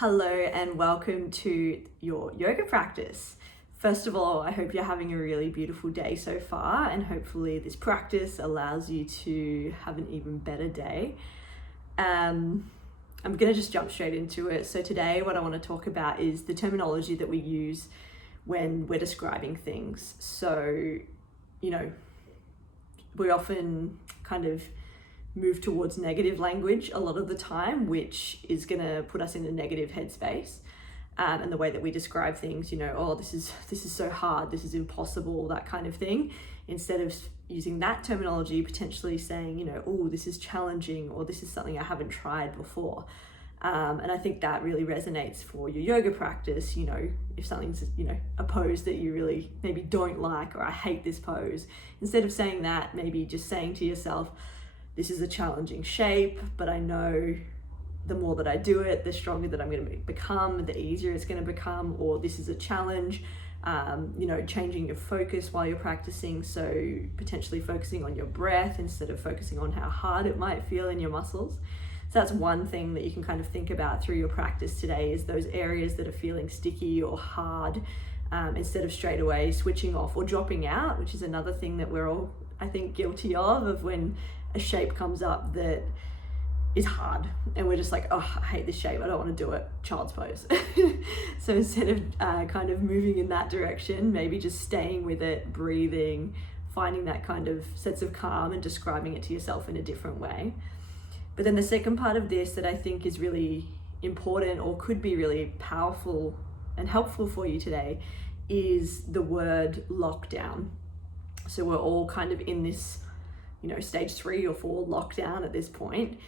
Hello and welcome to your yoga practice. First of all, I hope you're having a really beautiful day so far, and hopefully this practice allows you to have an even better day. I'm going to just jump straight into it. So today what I want to talk about is the terminology that we use when we're describing things. So, we often kind of move towards negative language a lot of the time, which is going to put us in a negative headspace. And the way that we describe things, oh, this is so hard, this is impossible, that kind of thing. Instead of using that terminology, potentially saying, oh, this is challenging, or this is something I haven't tried before. And I think that really resonates for your yoga practice. If something's, a pose that you really maybe don't like, or I hate this pose, instead of saying that, maybe just saying to yourself, this is a challenging shape, but I know the more that I do it, the stronger that I'm going to become, the easier it's going to become. Or this is a challenge, changing your focus while you're practicing. So potentially focusing on your breath instead of focusing on how hard it might feel in your muscles. So that's one thing that you can kind of think about through your practice today, is those areas that are feeling sticky or hard, instead of straight away switching off or dropping out, which is another thing that we're all, I think, guilty of when a shape comes up that is hard and we're just like, oh, I hate this shape, I don't want to do it, child's pose. So instead of kind of moving in that direction, maybe just staying with it, breathing, finding that kind of sense of calm and describing it to yourself in a different way. But then the second part of this that I think is really important, or could be really powerful and helpful for you today, is the word lockdown. So we're all kind of in this stage 3 or 4 lockdown at this point.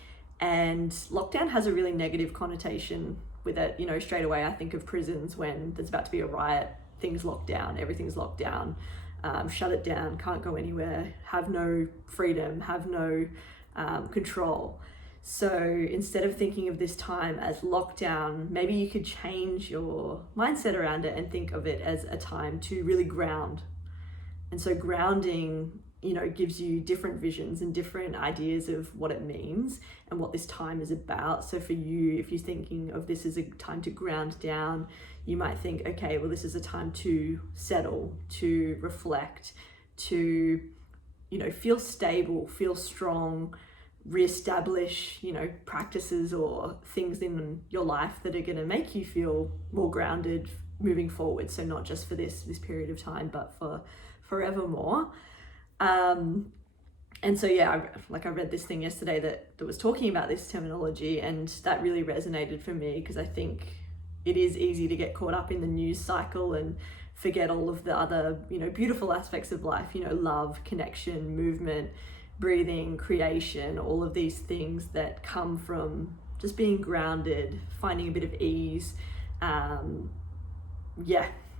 And lockdown has a really negative connotation with it. Straight away I think of prisons when there's about to be a riot, things locked down, everything's locked down, shut it down, can't go anywhere, have no freedom, have no control. So instead of thinking of this time as lockdown, maybe you could change your mindset around it and think of it as a time to really ground. And so grounding gives you different visions and different ideas of what it means and what this time is about. So for you, if you're thinking of this as a time to ground down, you might think, okay, well, this is a time to settle, to reflect, to, feel stable, feel strong, reestablish, practices or things in your life that are going to make you feel more grounded moving forward. So not just for this period of time, but for forevermore. And so, yeah, I read this thing yesterday that was talking about this terminology, and that really resonated for me, because I think it is easy to get caught up in the news cycle and forget all of the other, beautiful aspects of life, love, connection, movement, breathing, creation, all of these things that come from just being grounded, finding a bit of ease.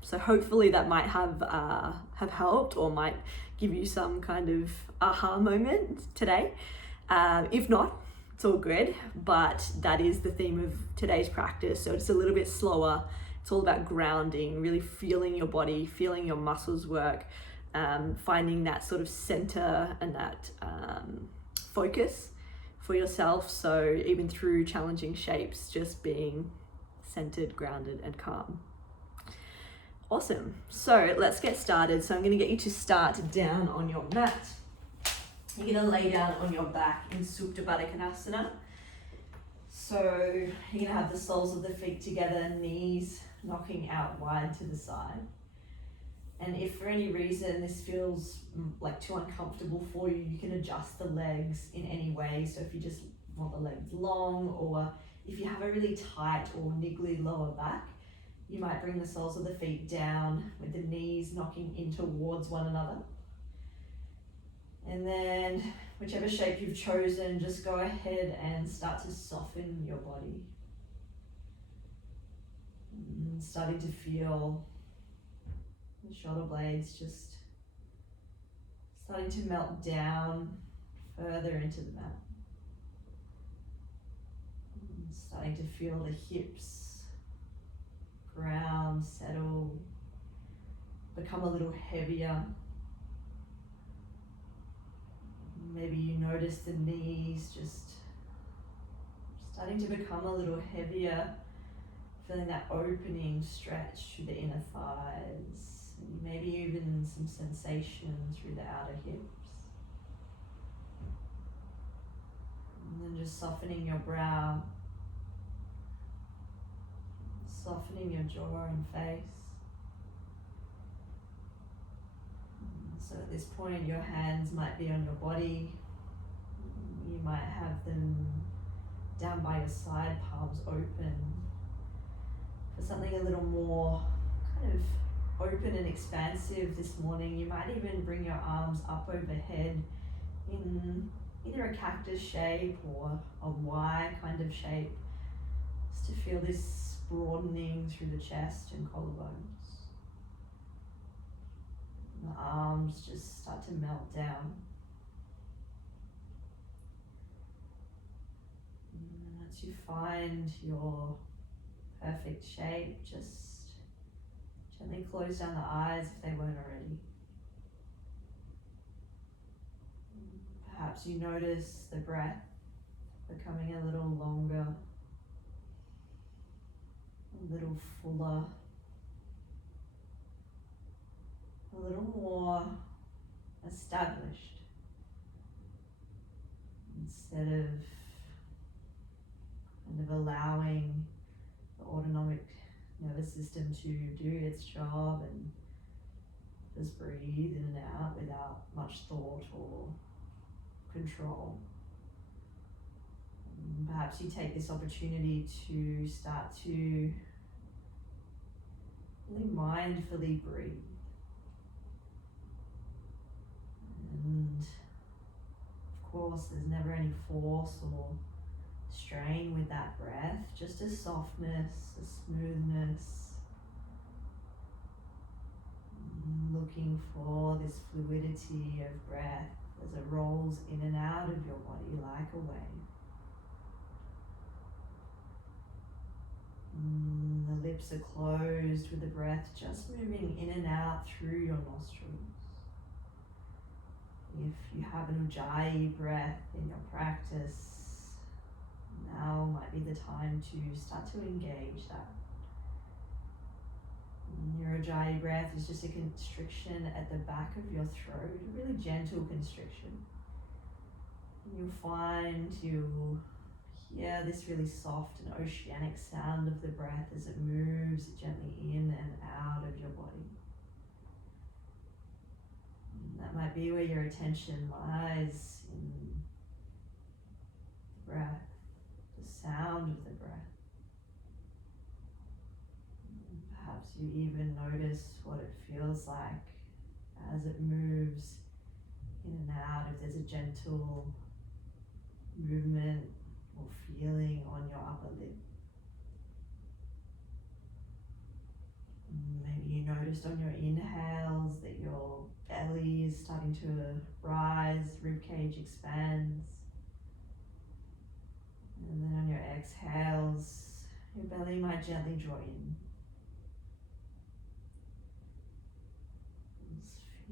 So hopefully that might have helped, or might give you some kind of aha moment today. If not, it's all good, but that is the theme of today's practice. So it's a little bit slower. It's all about grounding, really feeling your body, feeling your muscles work, finding that sort of center and that focus for yourself. So even through challenging shapes, just being centered, grounded, and calm. Awesome. So let's get started. So I'm going to get you to start down on your mat. You're going to lay down on your back in Supta Baddha Konasana. So you're going to have the soles of the feet together, knees knocking out wide to the side. And if for any reason this feels like too uncomfortable for you, you can adjust the legs in any way. So if you just want the legs long, or if you have a really tight or niggly lower back, you might bring the soles of the feet down with the knees knocking in towards one another. And then whichever shape you've chosen, just go ahead and start to soften your body. And starting to feel the shoulder blades just starting to melt down further into the mat. And starting to feel the hips ground, settle, become a little heavier. Maybe you notice the knees just starting to become a little heavier Feeling that opening stretch through the inner thighs, and maybe even some sensation through the outer hips. And then just softening your brow, softening your jaw and face. So at this point, your hands might be on your body. You might have them down by your side, palms open. For something a little more kind of open and expansive this morning, you might even bring your arms up overhead in either a cactus shape or a Y kind of shape, just to feel this broadening through the chest and collarbones. The arms just start to melt down. And once you find your perfect shape, just gently close down the eyes if they weren't already. Perhaps you notice the breath becoming a little longer, a little fuller, a little more established, instead of kind of allowing the autonomic nervous system to do its job and just breathe in and out without much thought or control. And perhaps you take this opportunity to start to really mindfully breathe. And of course, there's never any force or strain with that breath, just a softness, a smoothness, looking for this fluidity of breath as it rolls in and out of your body like a wave. The lips are closed with the breath just moving in and out through your nostrils. If you have an Ujjayi breath in your practice, now might be the time to start to engage that. Your Ujjayi breath is just a constriction at the back of your throat, a really gentle constriction. And you'll find you'll hear this really soft and oceanic sound of the breath as it moves gently in and out of your body. And that might be where your attention lies, in the breath, the sound of the breath. Perhaps you even notice what it feels like as it moves in and out, if there's a gentle movement or feeling on your upper lip. Maybe you noticed on your inhales that your belly is starting to rise, ribcage expands. And then on your exhales, your belly might gently draw in.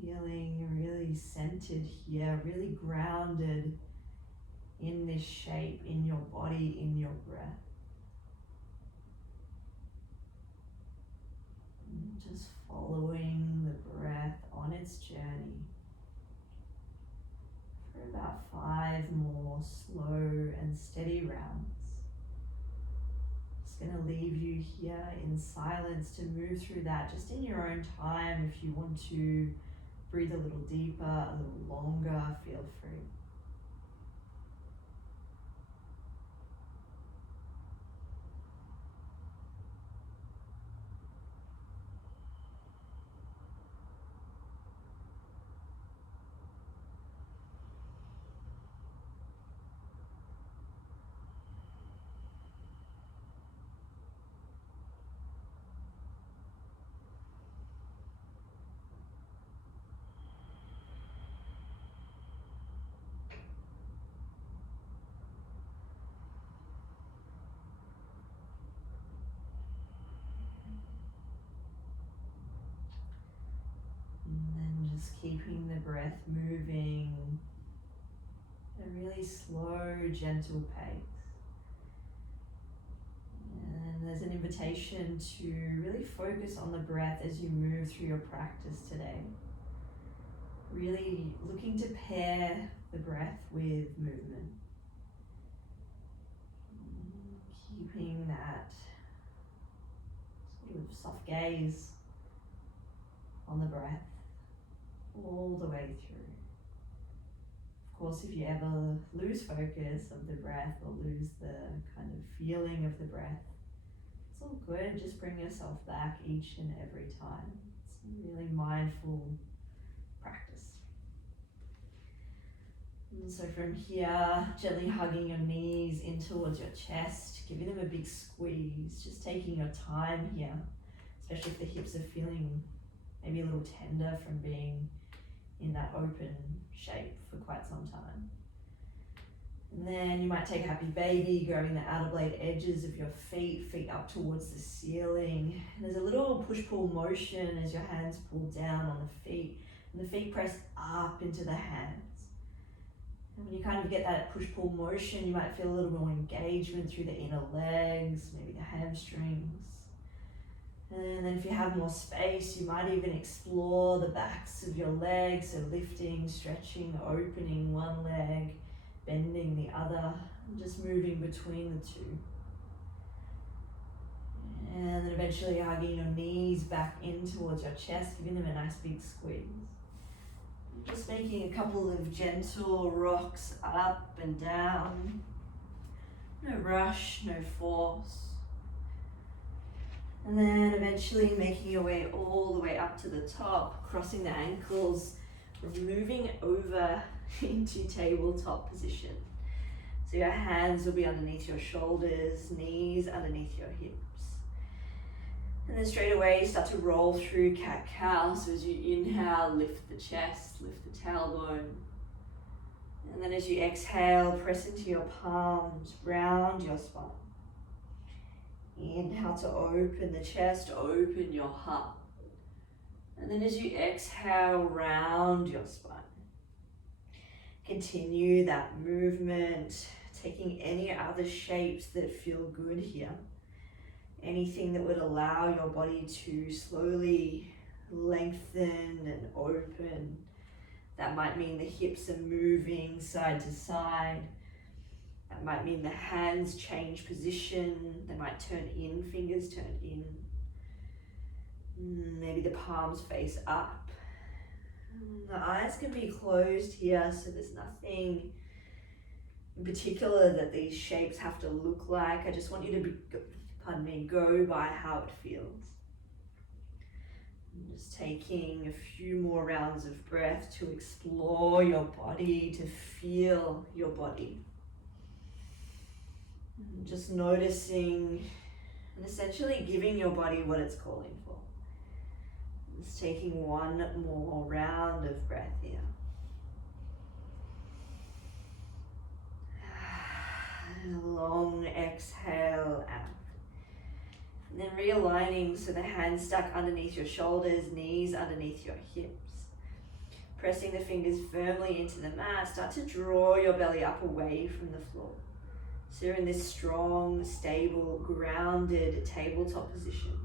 Feeling really centered here, really grounded in this shape, in your body, in your breath. And just following the breath on its journey for about 5 more slow and steady rounds. Just going to leave you here in silence to move through that just in your own time. If you want to breathe a little deeper, a little longer, feel free. Just keeping the breath moving at a really slow, gentle pace. And as an invitation to really focus on the breath as you move through your practice today. Really looking to pair the breath with movement. Keeping that sort of soft gaze on the breath all the way through. Of course, if you ever lose focus of the breath or lose the kind of feeling of the breath, it's all good. Just bring yourself back each and every time. It's a really mindful practice. And so from here, gently hugging your knees in towards your chest, giving them a big squeeze, just taking your time here, especially if the hips are feeling maybe a little tender from being in that open shape for quite some time. And then you might take a happy baby, grabbing the outer blade edges of your feet up towards the ceiling. And there's a little push-pull motion as your hands pull down on the feet, and the feet press up into the hands. And when you kind of get that push-pull motion, you might feel a little more engagement through the inner legs, maybe the hamstrings. And then if you have more space, you might even explore the backs of your legs, so lifting, stretching, opening one leg, bending the other, and just moving between the two. And then eventually hugging your knees back in towards your chest, giving them a nice big squeeze. Just making a couple of gentle rocks up and down. No rush, no force. And then eventually making your way all the way up to the top, crossing the ankles, moving over into tabletop position. So your hands will be underneath your shoulders, knees underneath your hips. And then straight away start to roll through cat-cow. So as you inhale, lift the chest, lift the tailbone. And then as you exhale, press into your palms, round your spine. Inhale to open the chest, open your heart. And then as you exhale, round your spine. Continue that movement, taking any other shapes that feel good here. Anything that would allow your body to slowly lengthen and open. That might mean the hips are moving side to side. That might mean the hands change position. They might turn in, fingers turn in. Maybe the palms face up. The eyes can be closed here, so there's nothing in particular that these shapes have to look like. I just want you to go by how it feels. I'm just taking a few more rounds of breath to explore your body, to feel your body. Just noticing and essentially giving your body what it's calling for. Just taking one more round of breath here. A long exhale out. And then realigning so the hands stuck underneath your shoulders, knees underneath your hips. Pressing the fingers firmly into the mat, start to draw your belly up away from the floor. So you're in this strong, stable, grounded tabletop position.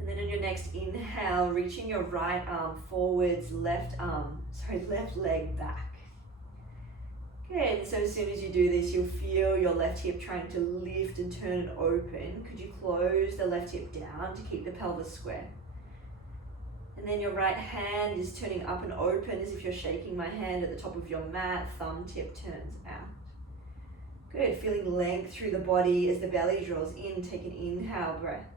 And then on your next inhale, reaching your right arm forwards, left leg back. Good, so as soon as you do this, you'll feel your left hip trying to lift and turn and open. Could you close the left hip down to keep the pelvis square? And then your right hand is turning up and open as if you're shaking my hand at the top of your mat, thumb tip turns out. Good, feeling length through the body as the belly draws in, take an inhale breath.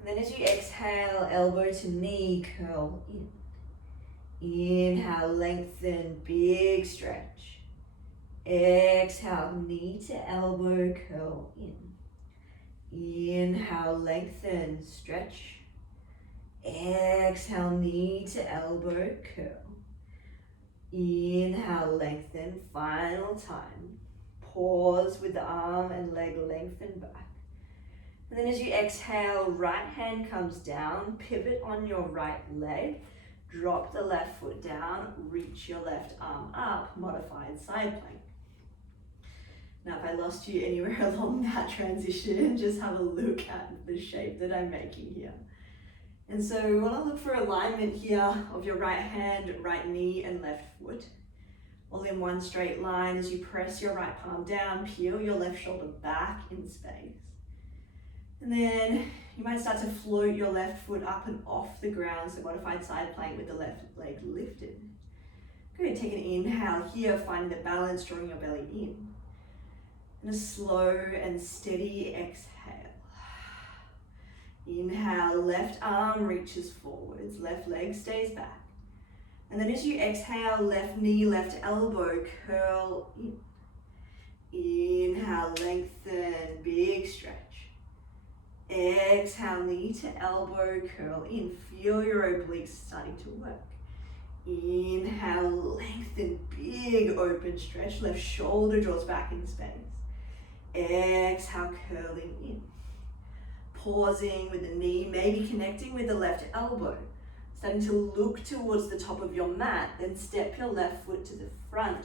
And then as you exhale, elbow to knee, curl in. Inhale, lengthen, big stretch. Exhale, knee to elbow, curl in. Inhale, lengthen, stretch. Exhale, knee to elbow, curl. Inhale, lengthen, final time. Pause with the arm and leg lengthen back. And then as you exhale, right hand comes down, pivot on your right leg, drop the left foot down, reach your left arm up, modified side plank. Now, if I lost you anywhere along that transition, just have a look at the shape that I'm making here. And so we want to look for alignment here of your right hand, right knee, and left foot. All in one straight line as you press your right palm down, peel your left shoulder back in space. And then you might start to float your left foot up and off the ground, so modified side plank with the left leg lifted. Good, take an inhale here, finding the balance, drawing your belly in. And a slow and steady exhale. Inhale, left arm reaches forwards, left leg stays back. And then as you exhale, left knee, left elbow, curl in. Inhale, lengthen, big stretch. Exhale, knee to elbow, curl in. Feel your obliques starting to work. Inhale, lengthen, big open stretch. Left shoulder draws back in space. Exhale, curling in. Pausing with the knee, maybe connecting with the left elbow. Starting to look towards the top of your mat, then step your left foot to the front.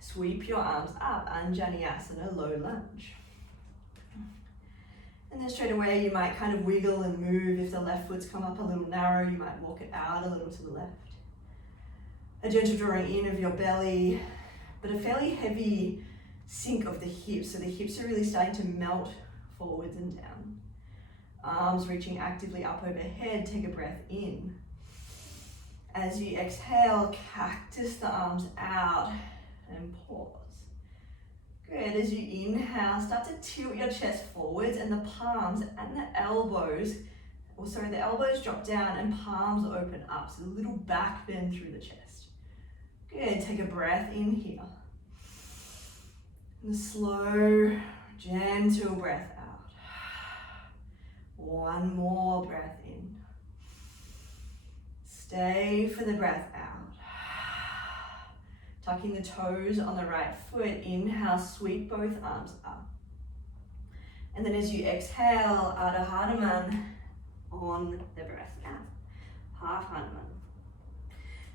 Sweep your arms up, Vinyasa, low lunge. And then straight away you might kind of wiggle and move. If the left foot's come up a little narrow, you might walk it out a little to the left. A gentle drawing in of your belly, but a fairly heavy sink of the hips. So the hips are really starting to melt forwards and down. Arms reaching actively up overhead, take a breath in. As you exhale, cactus the arms out and pause. Good, as you inhale, start to tilt your chest forwards and the palms and the elbows, the elbows drop down and palms open up. So a little back bend through the chest. Good, take a breath in here. And a slow, gentle breath out. One more breath in. Stay for the breath out. Tucking the toes on the right foot. Inhale, sweep both arms up. And then as you exhale, Ardha Hanuman on the breath out. Half Hanuman.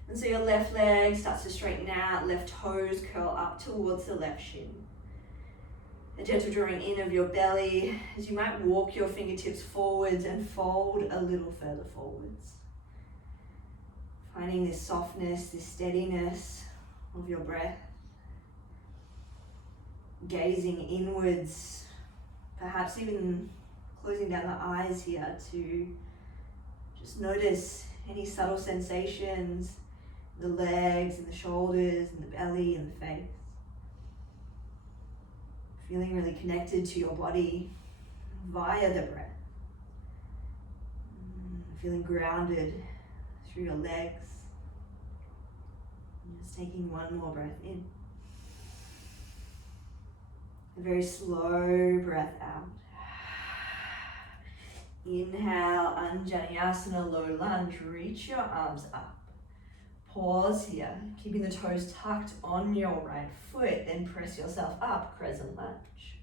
And so your left leg starts to straighten out, left toes curl up towards the left shin. A gentle drawing in of your belly as you might walk your fingertips forwards and fold a little further forwards. Finding this softness, this steadiness of your breath. Gazing inwards, perhaps even closing down the eyes here to just notice any subtle sensations, the legs and the shoulders and the belly and the face. Feeling really connected to your body via the breath. Feeling grounded through your legs. And just taking one more breath in. A very slow breath out. Inhale, Anjaneyasana, low lunge. Reach your arms up. Pause here, keeping the toes tucked on your right foot, then press yourself up, crescent lunge.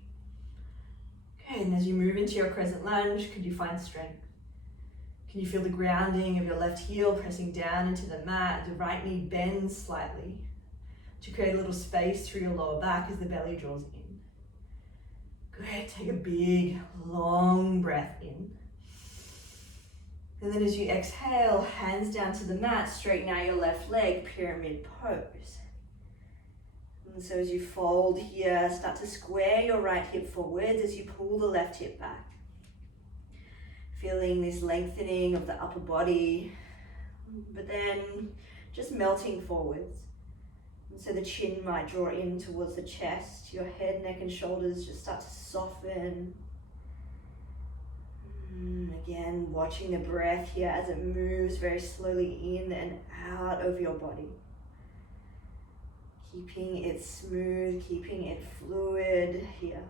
Okay, and as you move into your crescent lunge, could you find strength? Can you feel the grounding of your left heel pressing down into the mat? The right knee bends slightly to create a little space through your lower back as the belly draws in. Good, take a big, long breath in. And then as you exhale, hands down to the mat, straighten out your left leg, pyramid pose. And so as you fold here, start to square your right hip forwards as you pull the left hip back. Feeling this lengthening of the upper body, but then just melting forwards. And so the chin might draw in towards the chest, your head, neck and shoulders just start to soften. Again, watching the breath here as it moves very slowly in and out of your body. Keeping it smooth, keeping it fluid here.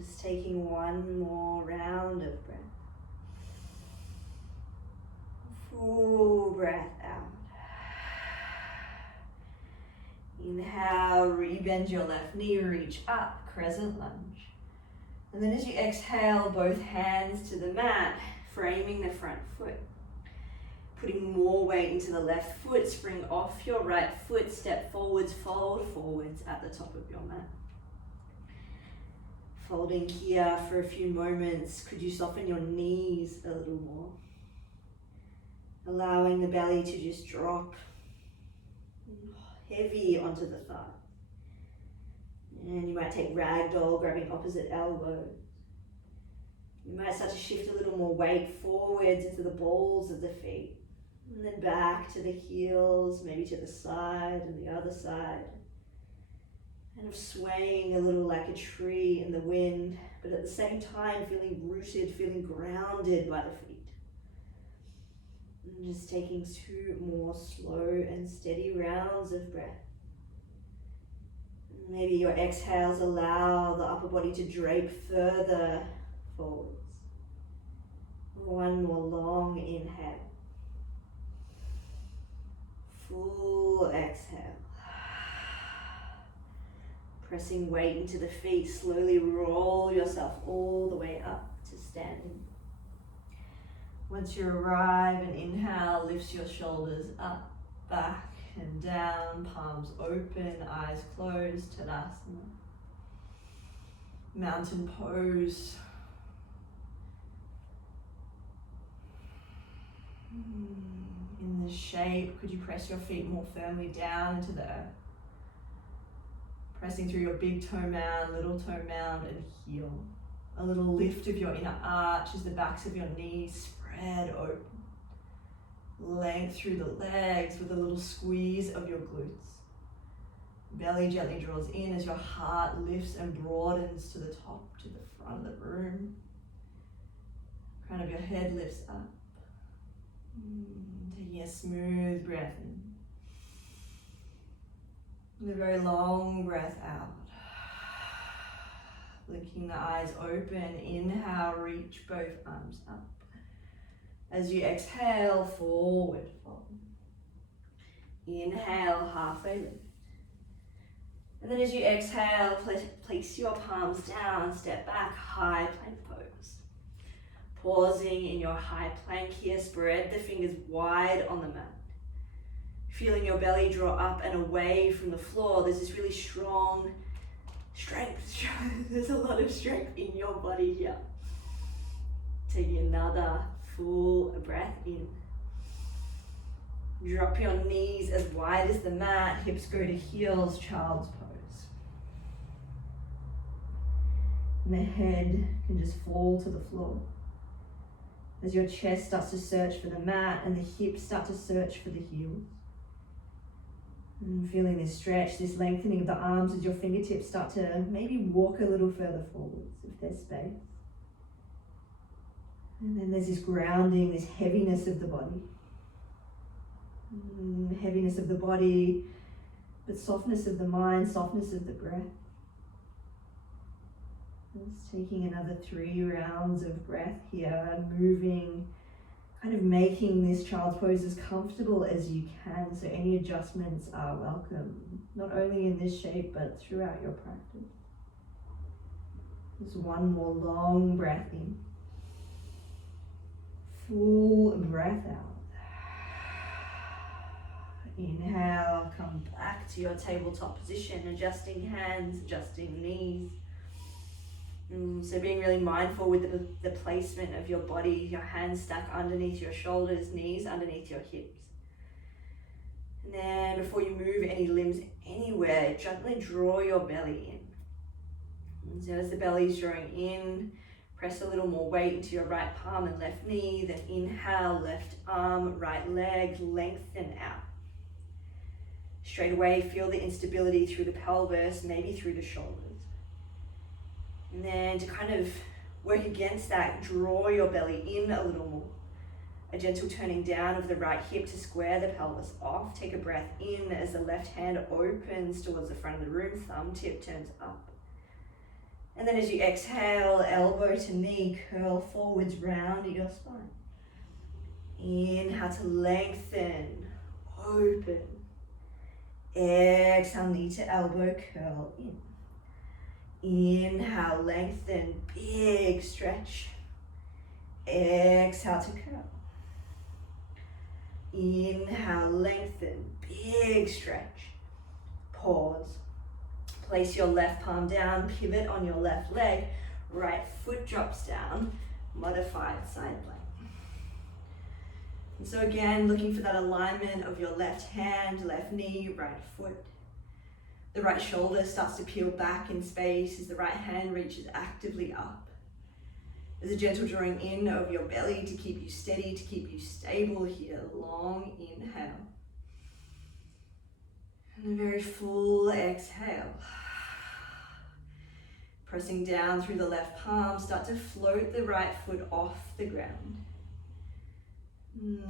Just taking one more round of breath. Full breath out. Inhale, rebend your left knee, reach up, crescent lunge. And then as you exhale, both hands to the mat, framing the front foot. Putting more weight into the left foot, spring off your right foot, step forwards, fold forwards at the top of your mat. Folding here for a few moments. Could you soften your knees a little more? Allowing the belly to just drop heavy onto the thigh. And you might take ragdoll, grabbing opposite elbows. You might start to shift a little more weight forwards into the balls of the feet. And then back to the heels, maybe to the side and the other side. Kind of swaying a little like a tree in the wind, but at the same time feeling rooted, feeling grounded by the feet. And just taking 2 more slow and steady rounds of breath. Maybe your exhales allow the upper body to drape further forwards. 1 more long inhale. Full exhale. Pressing weight into the feet, slowly roll yourself all the way up to standing. Once you arrive, an inhale lifts your shoulders up, back and down, palms open, eyes closed, Tadasana. Mountain pose. In this shape, could you press your feet more firmly down into the earth? Pressing through your big toe mound, little toe mound, and heel. A little lift of your inner arch as the backs of your knees spread open. Length through the legs with a little squeeze of your glutes. Belly gently draws in as your heart lifts and broadens to the top, to the front of the room. Crown of your head lifts up. Taking a smooth breath in. And a very long breath out. Blinking the eyes open. Inhale, reach both arms up. As you exhale, forward fold. Inhale, halfway lift. And then as you exhale, place your palms down, step back, high plank pose. Pausing in your high plank here, spread the fingers wide on the mat. Feeling your belly draw up and away from the floor. There's this really strong strength. There's a lot of strength in your body here. Taking another full breath in. Drop your knees as wide as the mat, hips go to heels, child's pose. And the head can just fall to the floor. As your chest starts to search for the mat and the hips start to search for the heels. And feeling this stretch, this lengthening of the arms as your fingertips start to maybe walk a little further forwards if there's space. And then there's this grounding, this heaviness of the body. Heaviness of the body, but softness of the mind, softness of the breath. Just taking another 3 rounds of breath here, moving, kind of making this child's pose as comfortable as you can, so any adjustments are welcome, not only in this shape, but throughout your practice. Just 1 more long breath in. Full breath out. Inhale, come back to your tabletop position, adjusting hands, adjusting knees. So being really mindful with the placement of your body, your hands stack underneath your shoulders, knees underneath your hips. And then before you move any limbs anywhere, gently draw your belly in. And so as the belly is drawing in, press a little more weight into your right palm and left knee, then inhale, left arm, right leg, lengthen out. Straight away, feel the instability through the pelvis, maybe through the shoulders. And then to kind of work against that, draw your belly in a little more. A gentle turning down of the right hip to square the pelvis off. Take a breath in as the left hand opens towards the front of the room, thumb tip turns up. And then as you exhale, elbow to knee, curl forwards, round your spine. Inhale to lengthen, open. Exhale, knee to elbow, curl in. Inhale, lengthen, big stretch. Exhale to curl. Inhale, lengthen, big stretch. Pause. Place your left palm down, pivot on your left leg, right foot drops down, modified side plank. And so again, looking for that alignment of your left hand, left knee, right foot. The right shoulder starts to peel back in space as the right hand reaches actively up. There's a gentle drawing in of your belly to keep you steady, to keep you stable here. Long inhale. And a very full exhale. Pressing down through the left palm, start to float the right foot off the ground.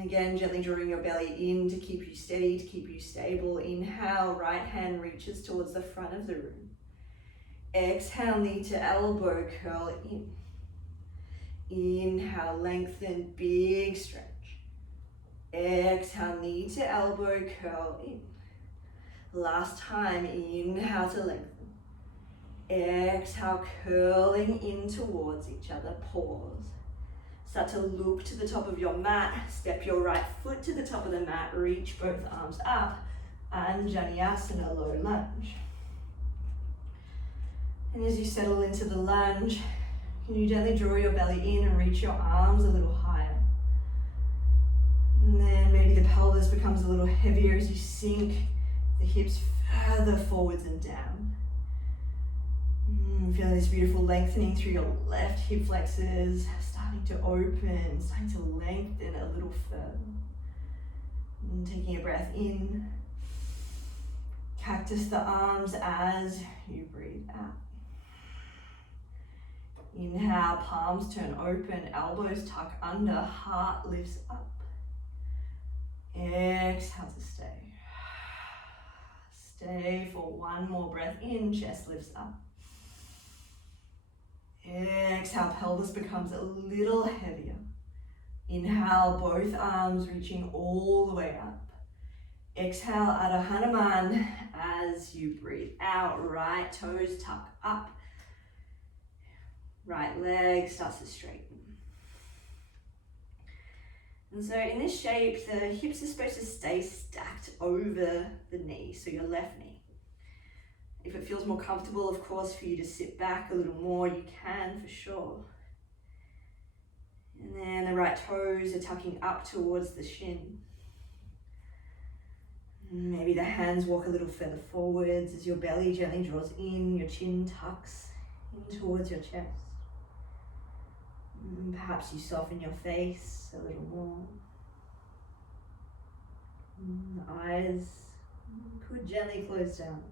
Again, gently drawing your belly in to keep you steady, to keep you stable. Inhale, right hand reaches towards the front of the room. Exhale, knee to elbow, curl in. Inhale, lengthen, big stretch. Exhale, knee to elbow, curl in. Last time, inhale to lengthen. Exhale, curling in towards each other, pause. Start to loop to the top of your mat, step your right foot to the top of the mat, reach both arms up, and Vinyasa, low lunge. And as you settle into the lunge, can you gently draw your belly in and reach your arms a little higher? And then maybe the pelvis becomes a little heavier as you sink the hips further forwards and down. Feel this beautiful lengthening through your left hip flexors, starting to open, starting to lengthen a little further. And taking a breath in, cactus the arms as you breathe out. Inhale, palms turn open, elbows tuck under, heart lifts up. Exhale to stay. Stay for one more breath in, chest lifts up. Exhale, pelvis becomes a little heavier. Inhale, both arms reaching all the way up. Exhale, Adho Hanuman as you breathe out, right toes tuck up. Right leg starts to straighten. And so in this shape, the hips are supposed to stay stacked over the knee, so your left knee. If it feels more comfortable, of course, for you to sit back a little more, you can for sure. And then the right toes are tucking up towards the shin. Maybe the hands walk a little further forwards as your belly gently draws in, your chin tucks in towards your chest. Perhaps you soften your face a little more. The eyes could gently close down.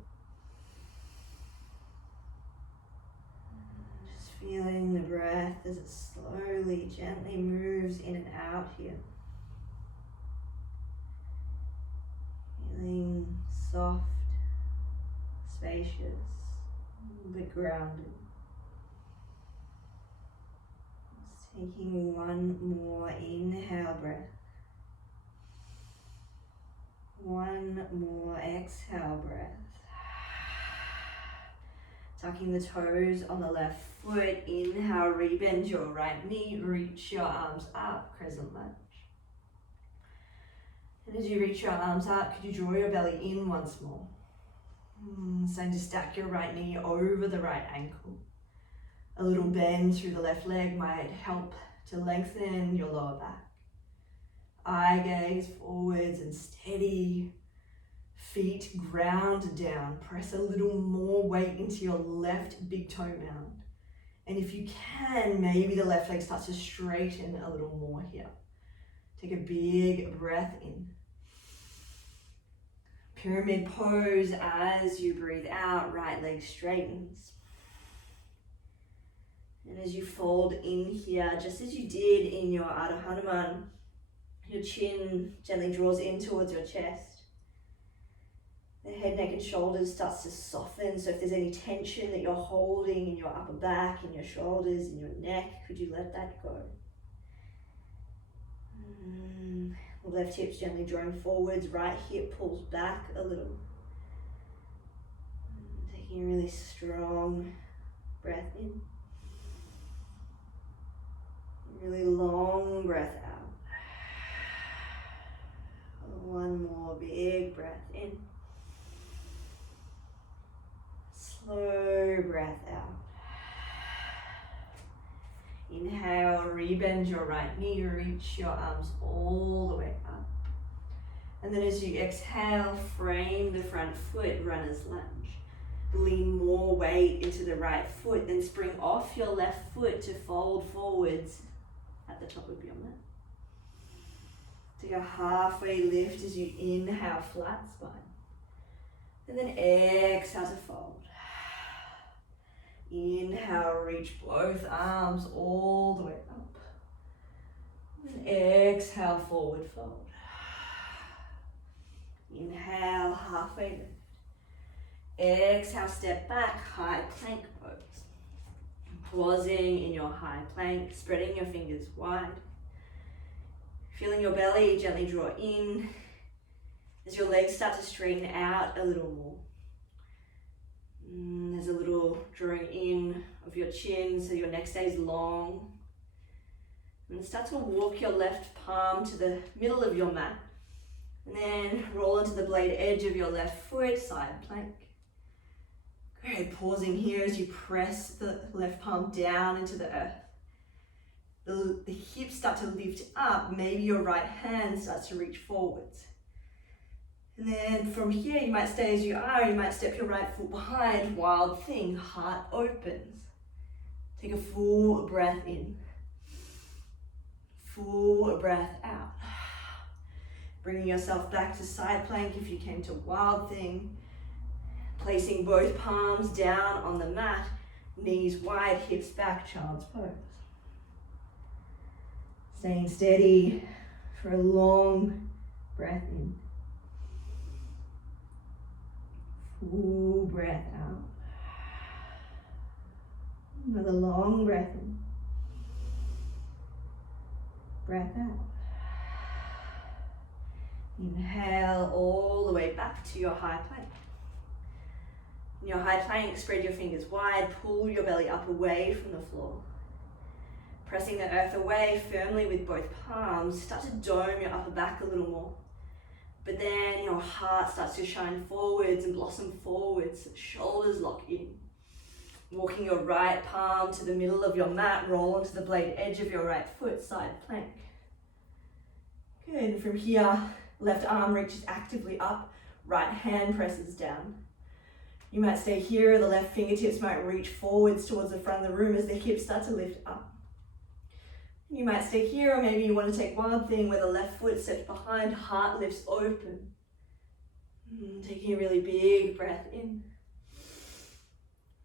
Just feeling the breath as it slowly, gently moves in and out here. Feeling soft, spacious, but grounded. Taking one more inhale breath. One more exhale breath. Tucking the toes on the left foot. Inhale, rebend your right knee. Reach your arms up, crescent lunge. And as you reach your arms up, could you draw your belly in once more? Starting to stack your right knee over the right ankle. A little bend through the left leg might help to lengthen your lower back. Eye gaze forwards and steady. Feet ground down. Press a little more weight into your left big toe mound. And if you can, maybe the left leg starts to straighten a little more here. Take a big breath in. Pyramid pose as you breathe out, right leg straightens. And as you fold in here, just as you did in your Adho Hanuman, your chin gently draws in towards your chest. The head, neck and shoulders starts to soften. So if there's any tension that you're holding in your upper back, in your shoulders, in your neck, could you let that go? Left hip's gently drawing forwards, right hip pulls back a little. Taking a really strong breath in. Really long breath out. Inhale, rebend your right knee, reach your arms all the way up. And then as you exhale, frame the front foot, runner's lunge. Lean more weight into the right foot, then spring off your left foot to fold forwards at the top of your mat. Take a halfway lift as you inhale, flat spine. And then exhale to fold. Inhale, reach both arms all the way up. And exhale, forward fold. Inhale, halfway lift. Exhale, step back, high plank pose. Pausing in your high plank, spreading your fingers wide. Feeling your belly gently draw in as your legs start to straighten out a little more. There's a little drawing in of your chin so your neck stays long. And start to walk your left palm to the middle of your mat. And then roll into the blade edge of your left foot, side plank. Great, pausing here as you press the left palm down into the earth. The hips start to lift up, maybe your right hand starts to reach forwards. And then from here, you might stay as you are, you might step your right foot behind, wild thing, heart opens. Take a full breath in, full breath out. Bringing yourself back to side plank if you came to wild thing. Placing both palms down on the mat, knees wide, hips back, child's pose. Staying steady for a long breath in. Full breath out. Another long breath in. Breath out. Inhale all the way back to your high plank. In your high plank, spread your fingers wide, pull your belly up away from the floor. Pressing the earth away firmly with both palms, start to dome your upper back a little more. But then your heart starts to shine forwards and blossom forwards, shoulders lock in. Walking your right palm to the middle of your mat, roll onto the blade edge of your right foot, side plank. Good, from here, left arm reaches actively up, right hand presses down. You might stay here, the left fingertips might reach forwards towards the front of the room as the hips start to lift up. You might stay here, or maybe you want to take wild thing where the left foot steps behind, heart lifts open. Taking a really big breath in.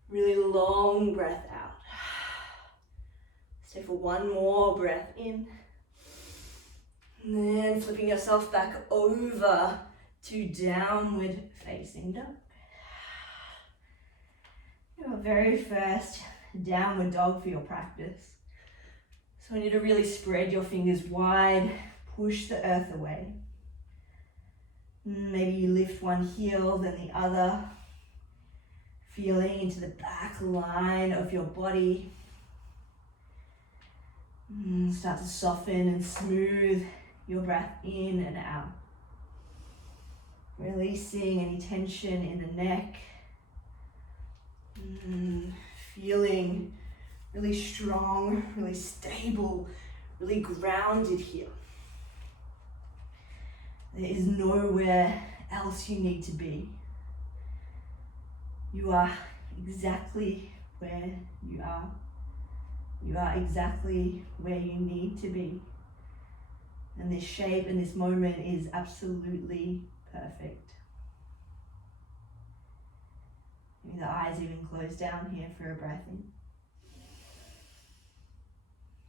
Really long breath out. Stay for one more breath in. And then flipping yourself back over to downward facing dog. Your very first downward dog for your practice. So I want you to really spread your fingers wide, push the earth away. Maybe you lift one heel, then the other, feeling into the back line of your body. Start to soften and smooth your breath in and out. Releasing any tension in the neck. Feeling really strong, really stable, really grounded here. There is nowhere else you need to be. You are exactly where you are. You are exactly where you need to be. And this shape and this moment is absolutely perfect. Maybe the eyes even close down here for a breath in.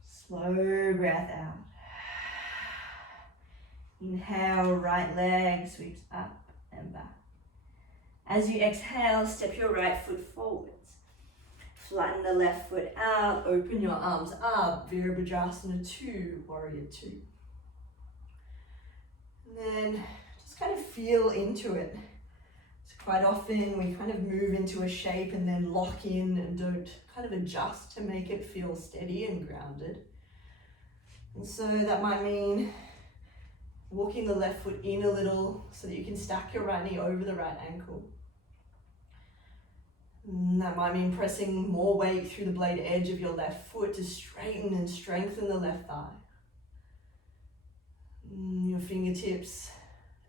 Slow breath out. Inhale, right leg sweeps up and back. As you exhale, step your right foot forwards. Flatten the left foot out, open your arms up, Virabhadrasana 2, Warrior 2. And then just kind of feel into it. So quite often we kind of move into a shape and then lock in and don't kind of adjust to make it feel steady and grounded. And so that might mean walking the left foot in a little so that you can stack your right knee over the right ankle. And that might mean pressing more weight through the blade edge of your left foot to straighten and strengthen the left thigh. Your fingertips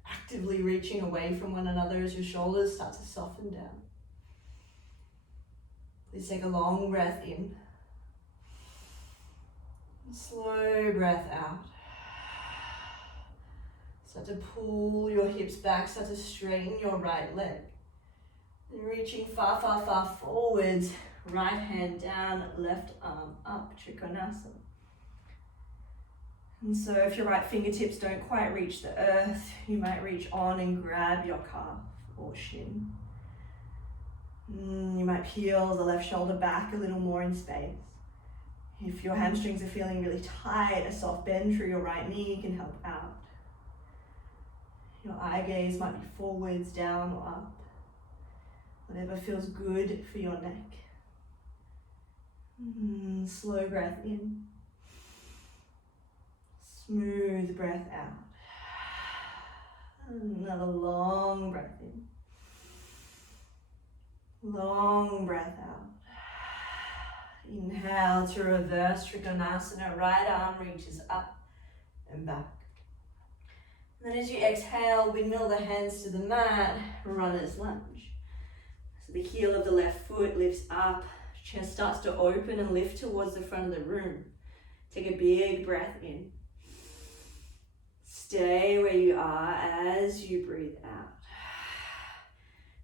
actively reaching away from one another as your shoulders start to soften down. Please take a long breath in. Slow breath out. Start to pull your hips back, start to straighten your right leg. And reaching far, far, far forwards, right hand down, left arm up, Trikonasana. And so if your right fingertips don't quite reach the earth, you might reach on and grab your calf or shin. You might peel the left shoulder back a little more in space. If your hamstrings are feeling really tight, a soft bend through your right knee can help out. Your eye gaze might be forwards, down or up. Whatever feels good for your neck. Slow breath in. Smooth breath out. Another long breath in. Long breath out. Inhale to reverse Trikonasana. Right arm reaches up and back. And then as you exhale, windmill the hands to the mat, runner's lunge. So the heel of the left foot lifts up, chest starts to open and lift towards the front of the room. Take a big breath in. Stay where you are as you breathe out.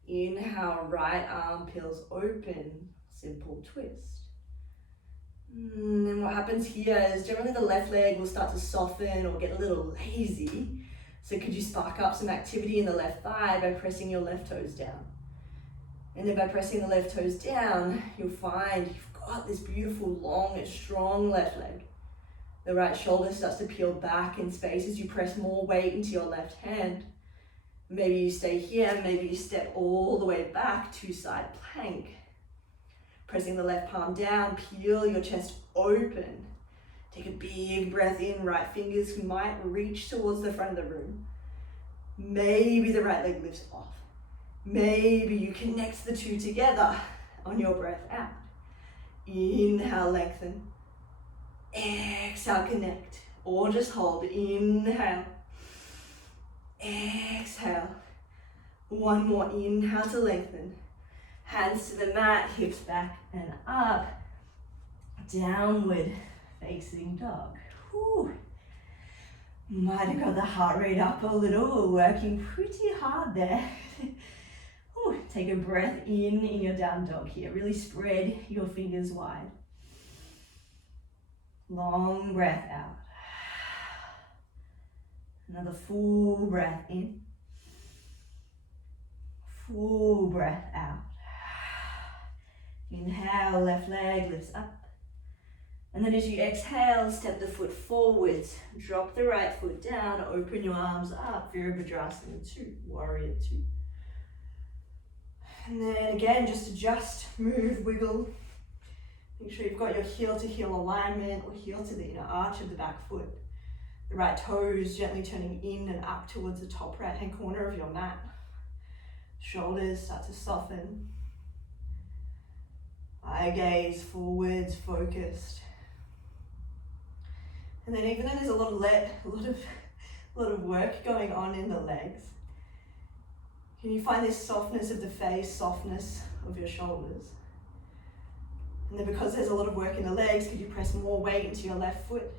Inhale, right arm peels open, simple twist. And what happens here is generally the left leg will start to soften or get a little lazy. So could you spark up some activity in the left thigh by pressing your left toes down? And then by pressing the left toes down, you'll find you've got this beautiful, long and strong left leg. The right shoulder starts to peel back in space as you press more weight into your left hand. Maybe you stay here, maybe you step all the way back to side plank. Pressing the left palm down, peel your chest open. Take a big breath in, right fingers might reach towards the front of the room. Maybe the right leg lifts off. Maybe you connect the two together on your breath out. Inhale, lengthen. Exhale, connect. Or just hold. Inhale. Exhale. One more inhale to lengthen. Hands to the mat, hips back and up. Downward facing dog. Whew. Might have got the heart rate up a little, working pretty hard there. Whew. Take a breath in your down dog here. Really spread your fingers wide. Long breath out. Another full breath in. Full breath out. Inhale, left leg lifts up. And then as you exhale, step the foot forwards. Drop the right foot down, open your arms up. Virabhadrasana 2, Warrior 2. And then again, just adjust, move, wiggle. Make sure you've got your heel to heel alignment or heel to the inner arch of the back foot. The right toes gently turning in and up towards the top right hand corner of your mat. Shoulders start to soften. Eye gaze forwards, focused. And then even though there's a lot of work going on in the legs, can you find this softness of the face, softness of your shoulders? And then because there's a lot of work in the legs, could you press more weight into your left foot?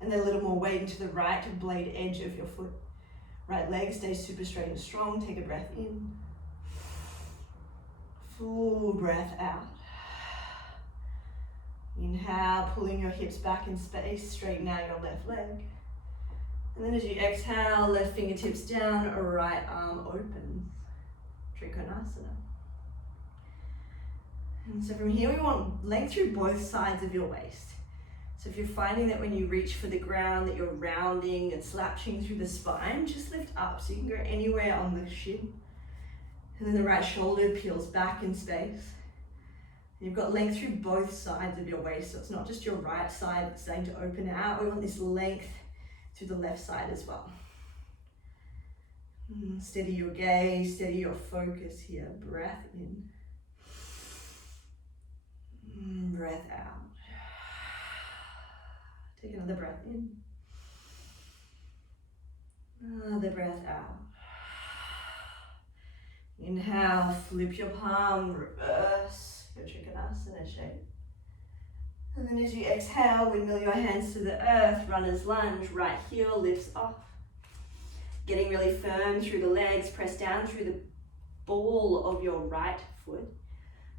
And then a little more weight into the right blade edge of your foot. Right leg stays super straight and strong. Take a breath in. Full breath out. Inhale, pulling your hips back in space, straighten out your left leg. And then as you exhale, left fingertips down, right arm opens. Trikonasana. And so from here we want length through both sides of your waist. So if you're finding that when you reach for the ground that you're rounding and slashing through the spine, just lift up so you can go anywhere on the shin. And then the right shoulder peels back in space. You've got length through both sides of your waist, so it's not just your right side that's starting to open out. We want this length through the left side as well. Steady your gaze, steady your focus here. Breath in. Take another breath in. Another breath out. Inhale, flip your palm, reverse your Trikonasana shape. And then as you exhale, windmill your hands to the earth, runner's lunge, right heel lifts off. Getting really firm through the legs, press down through the ball of your right foot.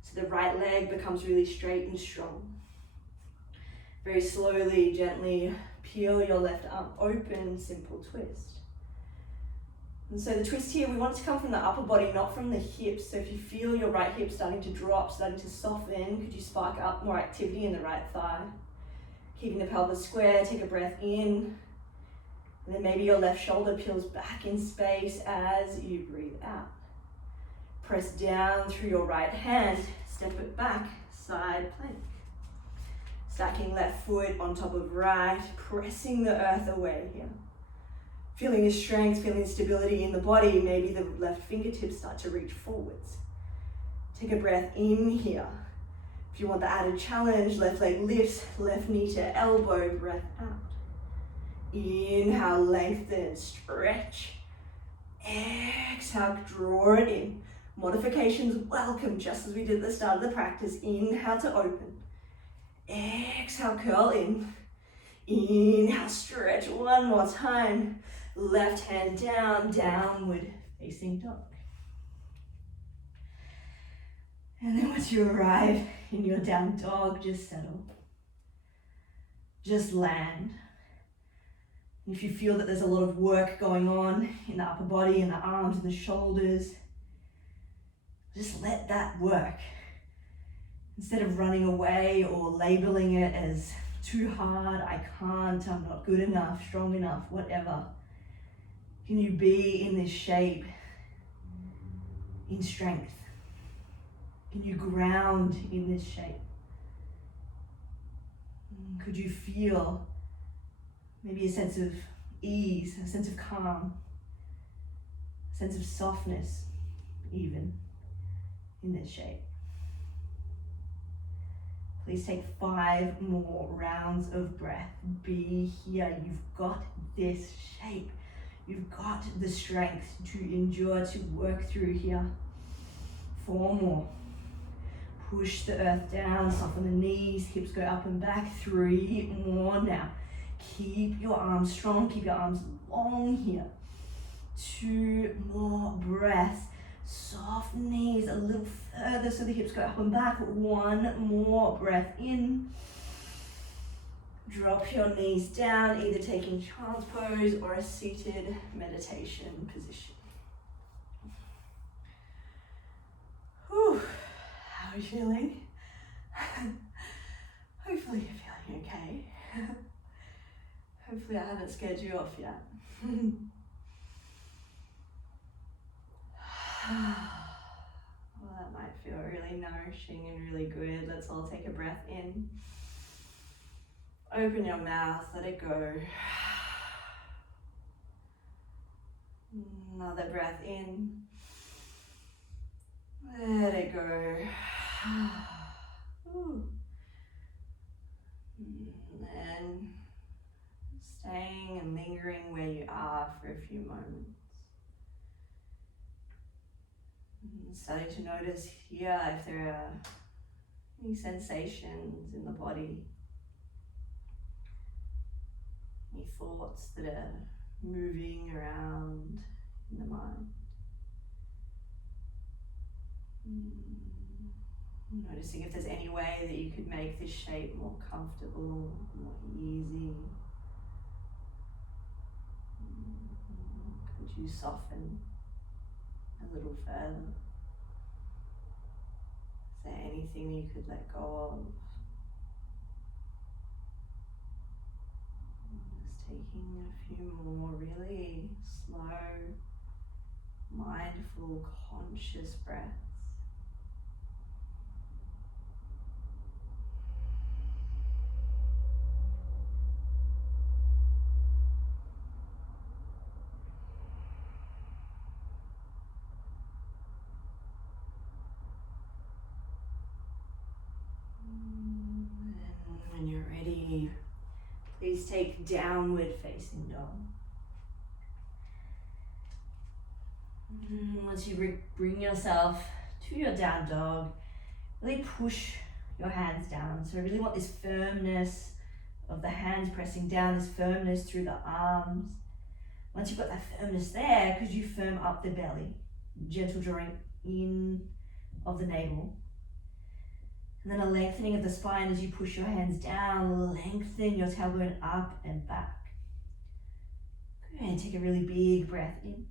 So the right leg becomes really straight and strong. Very slowly, gently peel your left arm open, simple twist. And so the twist here, we want it to come from the upper body, not from the hips. So if you feel your right hip starting to drop, starting to soften, could you spark up more activity in the right thigh? Keeping the pelvis square, take a breath in. And then maybe your left shoulder peels back in space as you breathe out. Press down through your right hand, step it back, side plank. Stacking left foot on top of right, pressing the earth away here. Feeling the strength, feeling the stability in the body, maybe the left fingertips start to reach forwards. Take a breath in here. If you want the added challenge, left leg lifts, left knee to elbow, breath out. Inhale, lengthen, stretch. Exhale, draw it in. Modifications welcome, just as we did at the start of the practice. Inhale to open. Exhale, curl in. Inhale, stretch one more time. Left hand down, downward facing dog. And then once you arrive in your down dog, just settle. Just land. If you feel that there's a lot of work going on in the upper body, in the arms and the shoulders, just let that work. Instead of running away or labeling it as too hard, I can't, I'm not good enough, strong enough, whatever. Can you be in this shape in strength? Can you ground in this shape? Could you feel maybe a sense of ease, a sense of calm, a sense of softness even in this shape? Please take 5 more rounds of breath. Be here. You've got this shape. You've got the strength to endure, to work through here. 4 more. Push the earth down, soften the knees, hips go up and back. 3 more now. Keep your arms strong, keep your arms long here. 2 more breaths. Soft knees a little further so the hips go up and back. 1 more breath in. Drop your knees down, either taking child's pose or a seated meditation position. Whew. How are you feeling? Hopefully you're feeling okay. Hopefully I haven't scared you off yet. Well, that might feel really nourishing and really good. Let's all take a breath in. Open your mouth, let it go. Another breath in. Let it go. And staying and lingering where you are for a few moments. Starting to notice here if there are any sensations in the body, any thoughts that are moving around in the mind. Noticing if there's any way that you could make this shape more comfortable, more easy. Could you soften a little further? Is there anything you could let go of? Just taking a few more really slow, mindful, conscious breaths. please take downward facing dog. Once you bring yourself to your down dog, really push your hands down. So I really want this firmness of the hands pressing down, this firmness through the arms. Once you've got that firmness there, could you firm up the belly? Gentle drawing in of the navel. And then a lengthening of the spine as you push your hands down, lengthen your tailbone up and back. And take a really big breath in.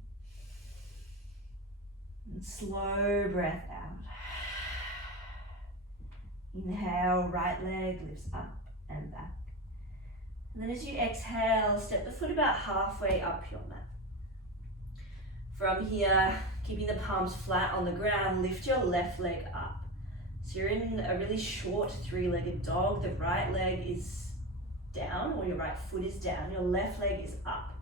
And slow breath out. Inhale, right leg lifts up and back. And then as you exhale, step the foot about halfway up your mat. From here, keeping the palms flat on the ground, lift your left leg up. So you're in a really short three-legged dog. The right leg is down, or your right foot is down. Your left leg is up.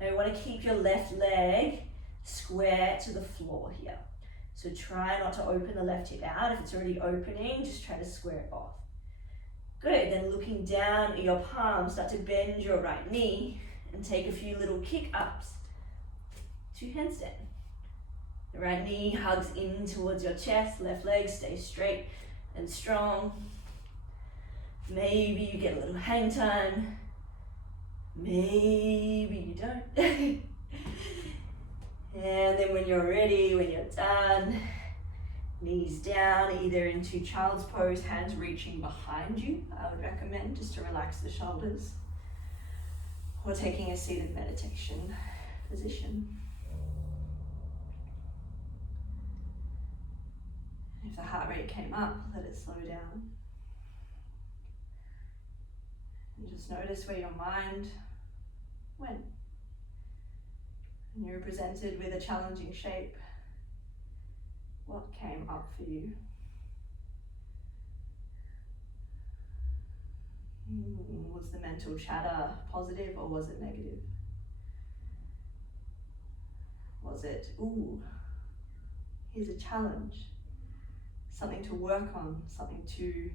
Now you want to keep your left leg square to the floor here. So try not to open the left hip out. If it's already opening, just try to square it off. Good, then looking down at your palms, start to bend your right knee and take a few little kick ups to handstand. The right knee hugs in towards your chest, left leg stays straight and strong. Maybe you get a little hang time, maybe you don't. And then when you're ready, when you're done, knees down, either into child's pose, hands reaching behind you, I would recommend, just to relax the shoulders, or taking a seated meditation position. If the heart rate came up, let it slow down. And just notice where your mind went. And you're presented with a challenging shape. What came up for you? Was the mental chatter positive or was it negative? Was it, ooh, here's a challenge, something to work on, something to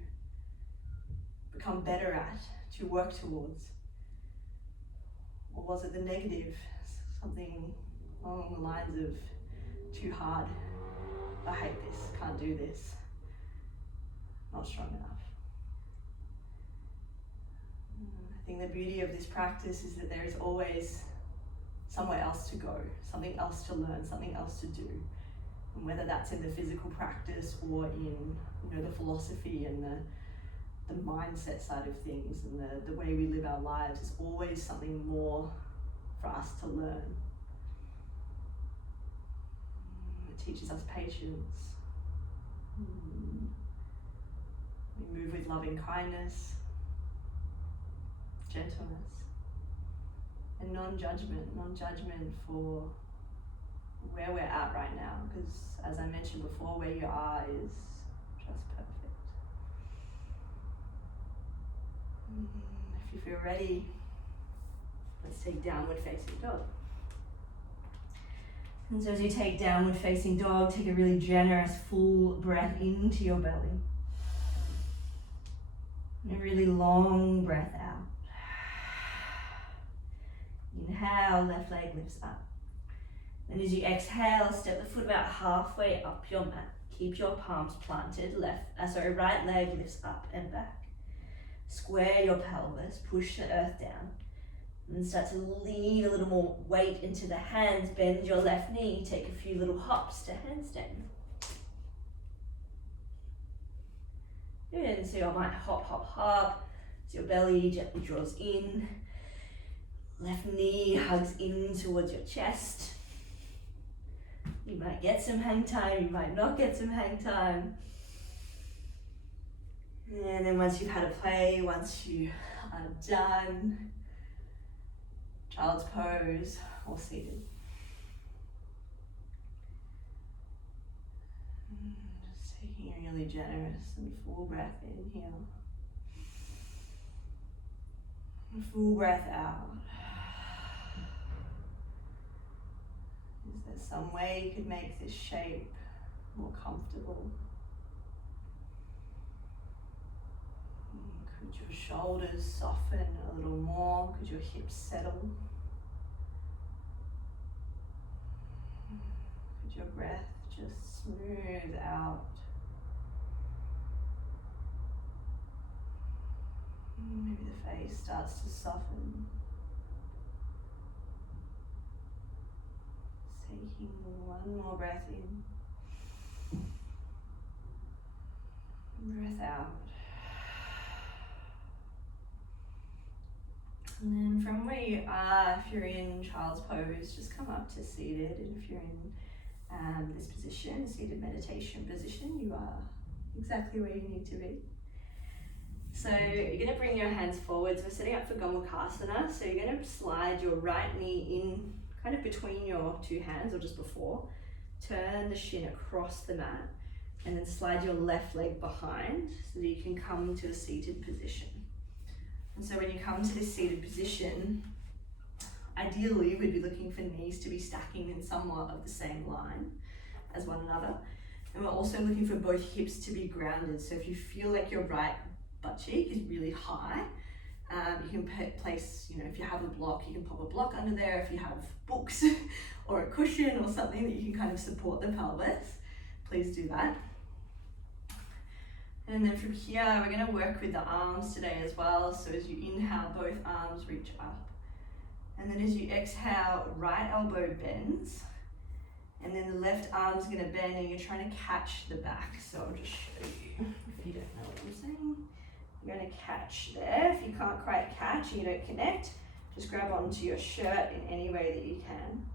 become better at, to work towards? Or was it the negative, something along the lines of too hard, I hate this, can't do this, not strong enough? I think the beauty of this practice is that there is always somewhere else to go, something else to learn, something else to do. And whether that's in the physical practice or in, the philosophy and the mindset side of things and the way we live our lives, is always something more for us to learn. It teaches us patience. We move with loving kindness, gentleness, and non-judgment for where we're at right now, because as I mentioned before, where you are is just perfect. If you feel ready, let's take downward facing dog. And so as you take downward facing dog, take a really generous full breath into your belly. And a really long breath out. Inhale, left leg lifts up. And as you exhale, step the foot about halfway up your mat. Keep your palms planted, right leg lifts up and back. Square your pelvis, push the earth down. And start to lean a little more weight into the hands, bend your left knee, take a few little hops to handstand. Good, so you might hop, hop, hop, so your belly gently draws in. Left knee hugs in towards your chest. You might get some hang time, you might not get some hang time. And then once you've had a play, once you are done, child's pose or seated. Just taking a really generous and full breath in here. And full breath out. Is there some way you could make this shape more comfortable? Could your shoulders soften a little more? Could your hips settle? Could your breath just smooth out? Maybe the face starts to soften. Taking one more breath in. Breath out. And then from where you are, if you're in child's pose, just come up to seated. And if you're in this position, seated meditation position, you are exactly where you need to be. So you're going to bring your hands forwards. We're setting up for Gomukhasana. So you're going to slide your right knee in kind of between your two hands or just before. Turn the shin across the mat and then slide your left leg behind so that you can come to a seated position. And so when you come to this seated position, ideally we'd be looking for knees to be stacking in somewhat of the same line as one another. And we're also looking for both hips to be grounded. So if you feel like your right butt cheek is really high, you can place, if you have a block, you can pop a block under there. If you have books or a cushion or something that you can kind of support the pelvis, please do that. And then from here, we're going to work with the arms today as well. So as you inhale, both arms reach up. And then as you exhale, right elbow bends. And then the left arm's going to bend and you're trying to catch the back. So I'll just show you if you don't know what I'm saying. You're going to catch there. If you can't quite catch and you don't connect, just grab onto your shirt in any way that you can.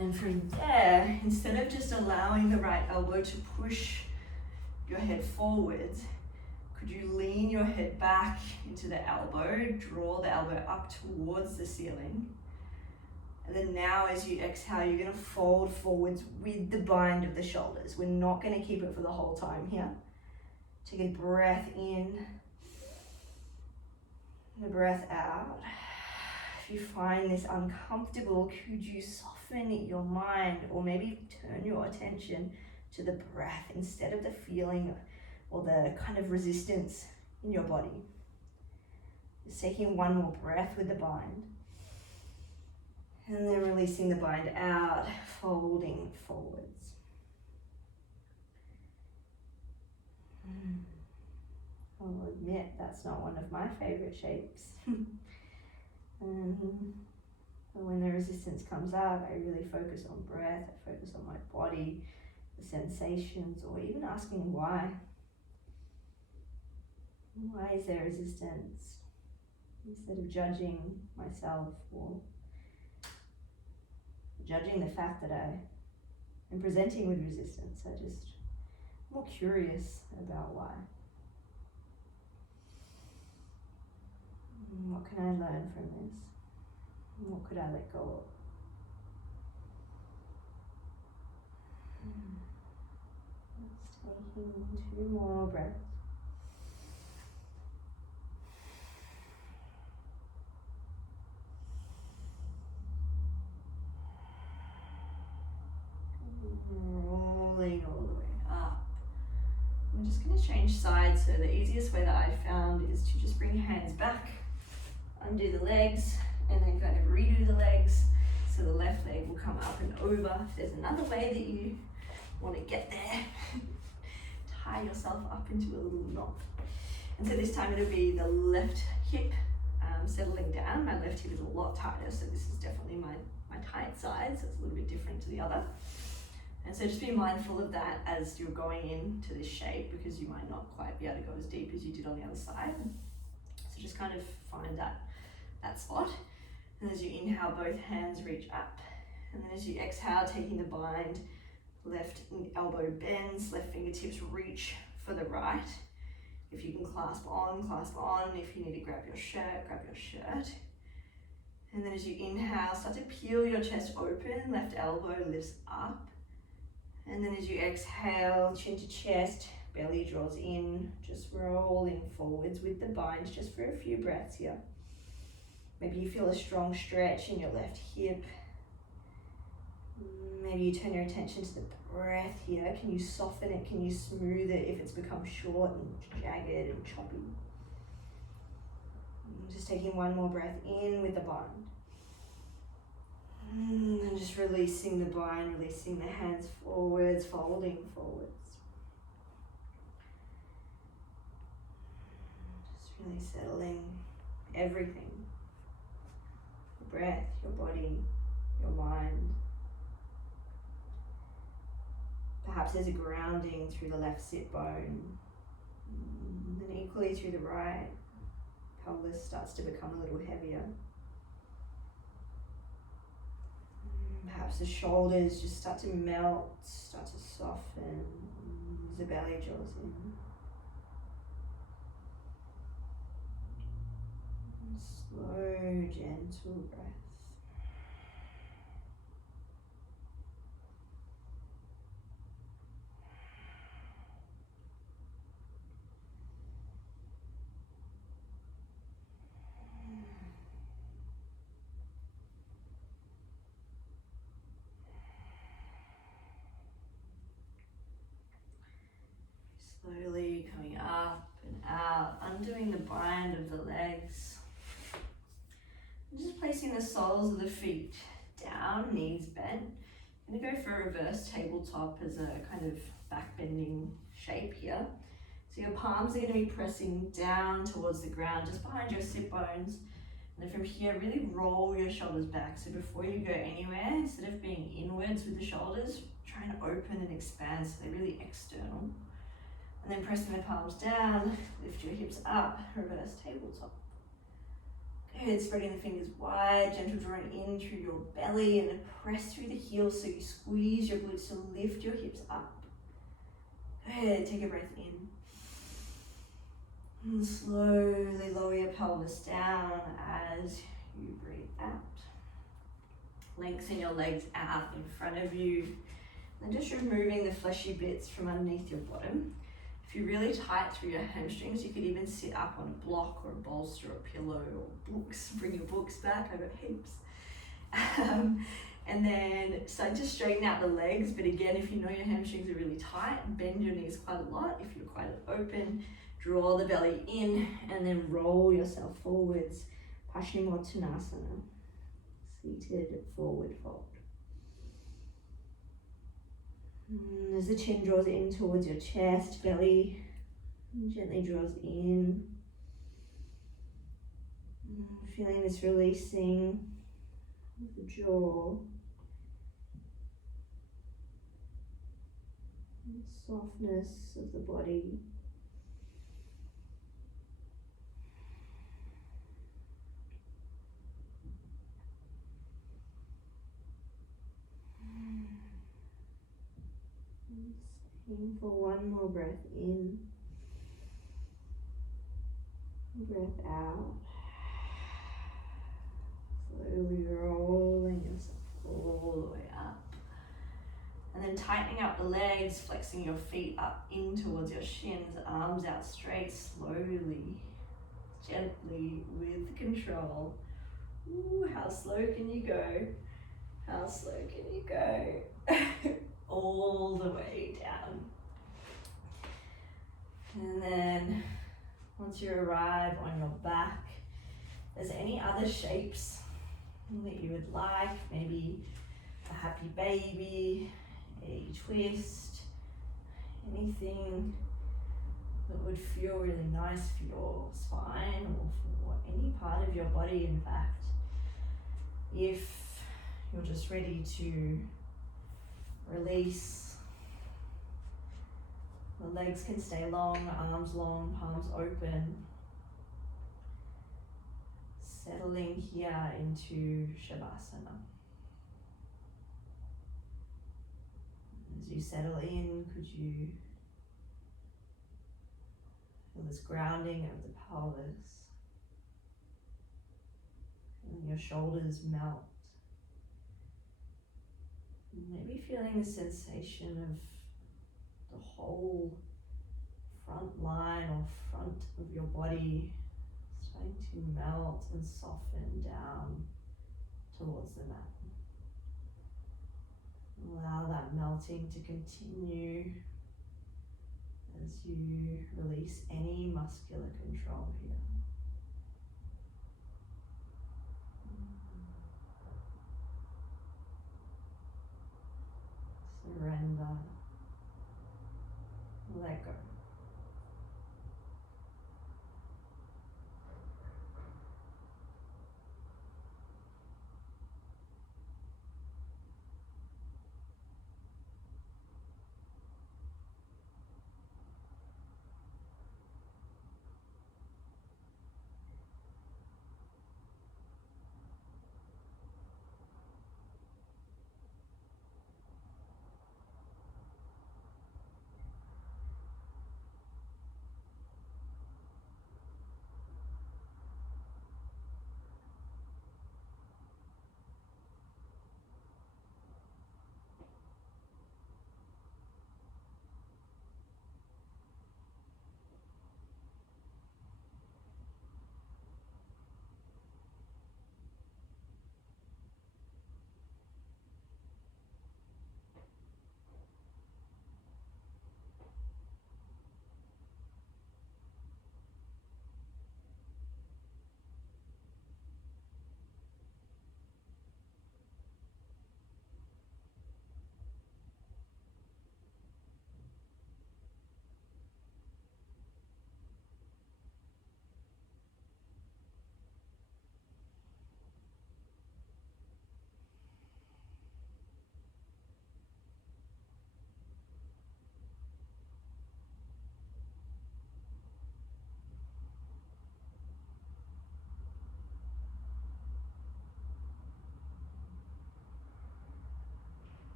And from there, instead of just allowing the right elbow to push your head forwards, could you lean your head back into the elbow, draw the elbow up towards the ceiling. And then now as you exhale, you're going to fold forwards with the bind of the shoulders. We're not going to keep it for the whole time here. Take a breath in and a breath out. If you find this uncomfortable, could you soften your mind or maybe turn your attention to the breath instead of the feeling or the kind of resistance in your body. Just taking one more breath with the bind. And then releasing the bind out, folding forwards. I'll admit that's not one of my favorite shapes. But when the resistance comes up, I really focus on breath, I focus on my body, the sensations, or even asking why. Why is there resistance? Instead of judging myself or judging the fact that I am presenting with resistance, I'm more curious about why. What can I learn from this? What could I let go of? Let's take in 2 more breaths. Rolling all the way up. I'm just going to change sides. So the easiest way that I've found is to just bring your hands back, undo the legs, and then kind of redo the legs. So the left leg will come up and over. If there's another way that you want to get there, tie yourself up into a little knot. And so this time it'll be the left hip settling down. My left hip is a lot tighter, so this is definitely my tight side, so it's a little bit different to the other. And so just be mindful of that as you're going into this shape, because you might not quite be able to go as deep as you did on the other side. So just kind of find that spot. And as you inhale, both hands reach up. And then as you exhale, taking the bind, left elbow bends, left fingertips reach for the right. If you can clasp on, clasp on. If you need to grab your shirt, grab your shirt. And then as you inhale, start to peel your chest open, left elbow lifts up. And then as you exhale, chin to chest, belly draws in, just rolling forwards with the bind, just for a few breaths here. Maybe you feel a strong stretch in your left hip. Maybe you turn your attention to the breath here. Can you soften it? Can you smooth it if it's become short and jagged and choppy? Just taking one more breath in with the bind. And just releasing the bind, releasing the hands forwards, folding forwards. Just really settling everything. Your breath, your body, your mind. Perhaps there's a grounding through the left sit bone, and equally through the right. Pelvis starts to become a little heavier. Perhaps the shoulders just start to melt, start to soften, as the belly draws in. Slow, gentle breath. Slowly coming up and out, undoing the bind of the legs. And just placing the soles of the feet down, knees bent. I'm going to go for a reverse tabletop as a kind of back bending shape here. So your palms are going to be pressing down towards the ground, just behind your sit bones. And then from here, really roll your shoulders back. So before you go anywhere, instead of being inwards with the shoulders, try and open and expand so they're really external. And then pressing the palms down, lift your hips up, reverse tabletop. Good, spreading the fingers wide, gentle drawing in through your belly and then press through the heels so you squeeze your glutes to lift your hips up. Good, take a breath in. And slowly lower your pelvis down as you breathe out. Lengthen your legs out in front of you. And just removing the fleshy bits from underneath your bottom. If you're really tight through your hamstrings, you could even sit up on a block or a bolster or a pillow or books. Bring your books back, I've got heaps. And then start to straighten out the legs. But again, if you know your hamstrings are really tight, bend your knees quite a lot. If you're quite open, draw the belly in and then roll yourself forwards. Paschimottanasana, seated forward fold. As the chin draws in towards your chest, belly gently draws in. Feeling this releasing of the jaw. And softness of the body. Staying for one more breath in, breath out, slowly rolling yourself all the way up, and then tightening up the legs, flexing your feet up in towards your shins, arms out straight, slowly, gently, with control. Ooh, how slow can you go? How slow can you go? All the way down. And then once you arrive on your back, if there's any other shapes that you would like, maybe a happy baby, a twist, anything that would feel really nice for your spine or for any part of your body, in fact. If you're just ready to release, the legs can stay long, arms long, palms open. Settling here into Shavasana. As you settle in, could you feel this grounding of the pelvis? And your shoulders melt. Maybe feeling the sensation of the whole front line or front of your body starting to melt and soften down towards the mat. Allow that melting to continue as you release any muscular control here. Surrender. Let go.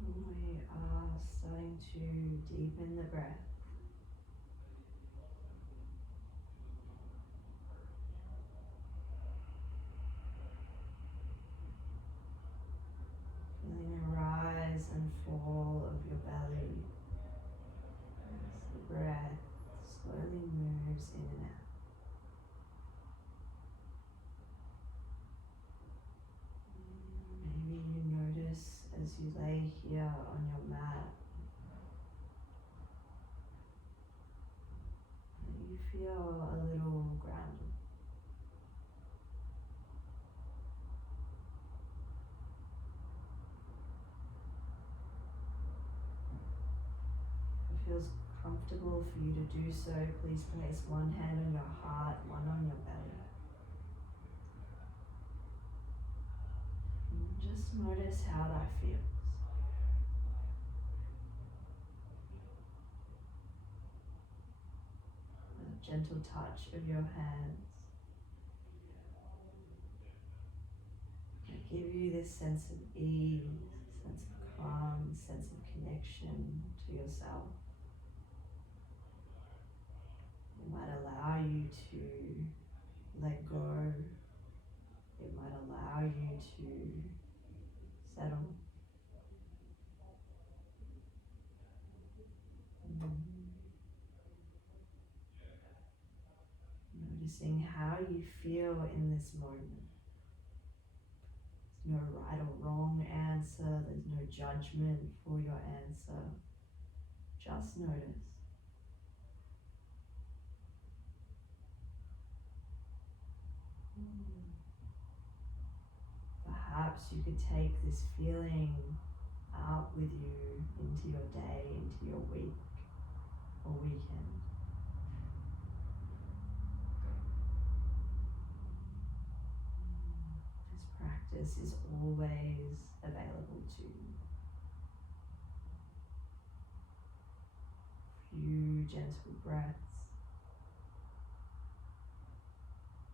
We are starting to deepen the breath. Feeling a rise and fall of your belly as the breath slowly moves in and out. Maybe you notice as you lay here on your mat that you feel a little grounded. If it feels comfortable for you to do so, please place one hand on your heart, one on your belly. And just notice how that feels. A gentle touch of your hands that give you this sense of ease, sense of calm, sense of connection to yourself. It might allow you to let go. It might allow you to settle. Noticing how you feel in this moment. There's no right or wrong answer, there's no judgment for your answer. Just notice. Perhaps you could take this feeling out with you into your day, into your week or weekend. This practice is always available to you. Few gentle breaths,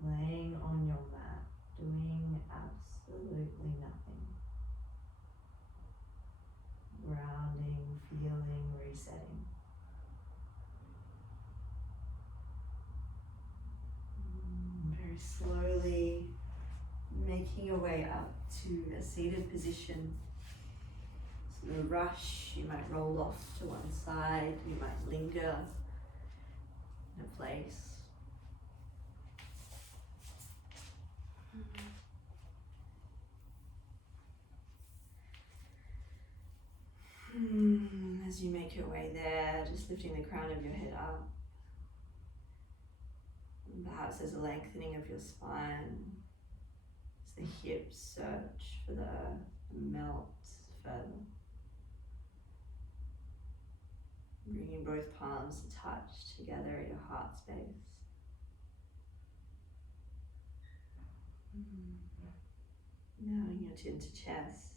laying on your mat, doing absolutely nothing. Grounding, feeling, resetting. Very slowly making your way up to a seated position. No rush, you might roll off to one side, you might linger in a place. As you make your way there, just lifting the crown of your head up. And perhaps there's a lengthening of your spine as the hips search for the melt further. Bringing both palms to touch together at your heart space. Bowing your chin to chest.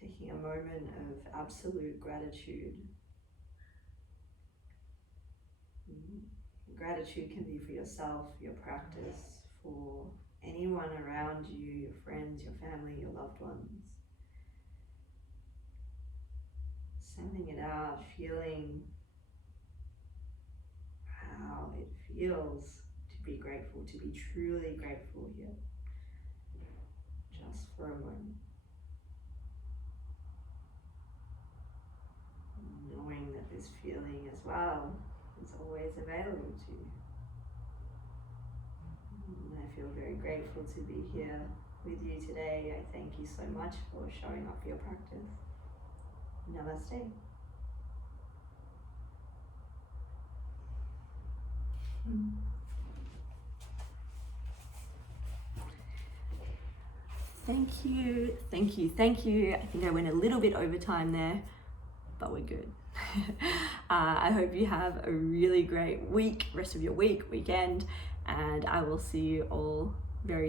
Taking a moment of absolute gratitude. Gratitude can be for yourself, your practice, for anyone around you, your friends, your family, your loved ones. Sending it out, feeling how it feels to be grateful, to be truly grateful here, just for a moment. Knowing that this feeling as well is always available to you. And I feel very grateful to be here with you today. I thank you so much for showing up for your practice. Namaste. Thank you, thank you, thank you. I think I went a little bit over time there, but we're good. I hope you have a really great week, rest of your week, weekend, and I will see you all very soon.